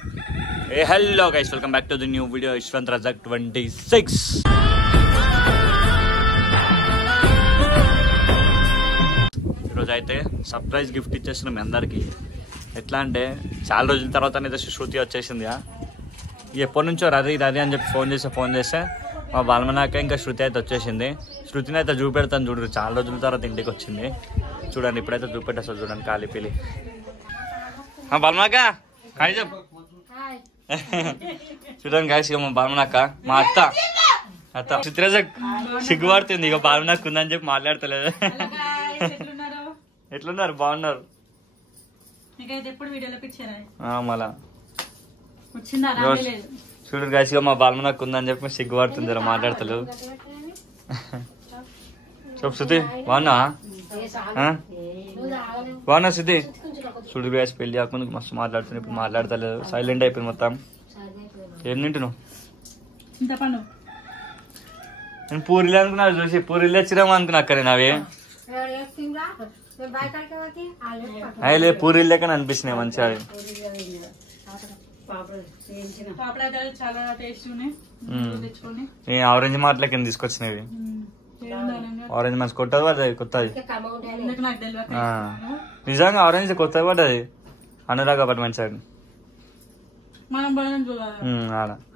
Hey, hello guys, welcome back to the new video. Ishwant Razak 26. ఈరోజు అయితే surprise gift ఇచ్చేస్తున్నాం మీ అందరికి. ఎట్లా అంటే చాలా రోజుల తర్వాత అయితే శృతి వచ్చేసింది. ఎప్పటి నుంచో రది అని చెప్పి ఫోన్ చేస్తే మా బాలమనాక ఇంకా శృతి అయితే వచ్చేసింది. శృతిని అయితే చూపెడతాను చూడరు, చాలా రోజుల తర్వాత ఇంటికి వచ్చింది. చూడండి ఇప్పుడైతే చూపెట్టేస్తా చూడండి కాలి పిలి. బాలమనాక హాయ్ చెప్పు. చూడండి గాయస్, ఇక మా బాలమనాక మా అత్త చిత్రజ సిగ్గుపడుతుంది. ఇక బాలమనాక ఉందని చెప్పి మాట్లాడతలేదు. ఎట్లున్నారు? బాగున్నారు. మళ్ళా చూడండి గాయస్, ఇక మా బాలమనాక ఉందని చెప్పి సిగ్గుపడుతుంది, మాట్లాడతలేదు. చెప్పు శృతి, బాగున్నా శృతి? చూడు గాయస్, పెళ్లి కాకుండా మస్తు మాట్లాడుతుంది, ఇప్పుడు మాట్లాడతలేదు, సైలెంట్ అయిపోయింది మొత్తం. ఏం తింటున్నావు? నేను పూరీలు అనుకున్నా, చూసి పూరీలు తెచ్చినాము అనుకున్నా అక్కడ. నావే అయ్యలే పూరీలు లెక్కన అనిపిస్తున్నాయి మంచిగా. ఆరెంజ్ మార్ట్ లెక్క తీసుకొచ్చినవి. ఆరెంజ్ మంచి కొత్తది పడ్డది, కొత్తది నిజంగా. ఆరెంజ్ కొత్తది పడ్డది, అనురాగ్ పడ్డ మంచిగా.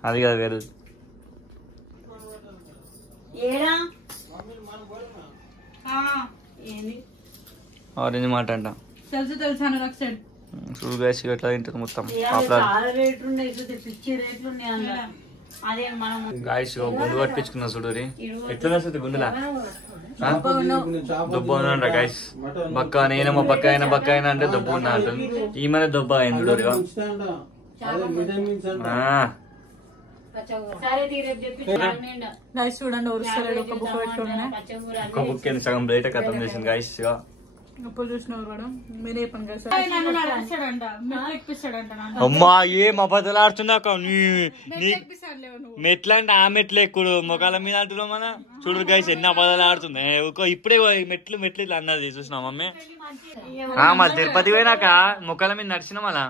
అది కాదు వేరు. ఆరెంజ్ మాట అంట. చూడు గాయస్, ఎట్లా తింటుంది మొత్తం. గాయస్ గుండు పట్టించుకున్నా చూడరి. ఎట్లా గుండులా దొబ్బ ఉన్నా గాయస్. బక్క నేనేమో బక్క అయినా అంటే దొబ్బ ఉన్నా అంటుంది. ఈమెనే దొబ్బ అయింది చూడరి. చూడండి ఒక బుక్ ఏంది సగం బయట కథం చేసింది గాయస్. అమ్మా ఏం అబద్ధాలు ఆడుతున్నా. మెట్ల అంటే ఆ మెట్లు ఎక్కుడు మొఖాల మీద అంటున్నావు మన. చూడు గైస్ ఎన్ని అబద్ధాలు ఆడుతుంది. ఇప్పుడే మెట్లు ఇట్లా అన్నది చూసినా మమ్మీ. మా తిరుపతి పోయినాక మొఖాల మీద నడిచిన మళ్ళా.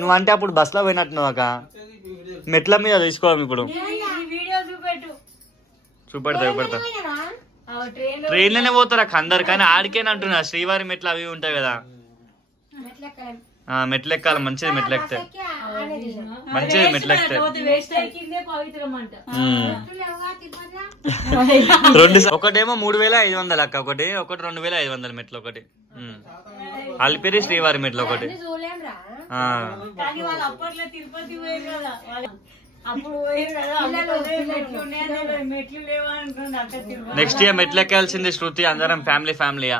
నువ్వు అంటే అప్పుడు బస్ లో పోయినట్టున్నావు అక్క. మెట్ల మీద తీసుకోవాలి ఇప్పుడు. చూపెడతా ట్రైన్ లోనే పోతారు అక్క అందరు. కానీ ఆడికేని అంటున్నా, శ్రీవారి మెట్లు అవి ఉంటాయి కదా, మెట్లు ఎక్కాలి. మంచిది మెట్లు ఎక్కితే, మంచిది మెట్లు ఎక్కితే. ఒకటేమో 3500 అక్క, ఒకటి 2500 మెట్లు. ఒకటి అల్పిరి శ్రీవారి మెట్లు ఒకటి. నెక్స్ట్ ఇయర్ మెట్లు ఎక్కాల్సింది శృతి, అందరం ఫ్యామిలీయా.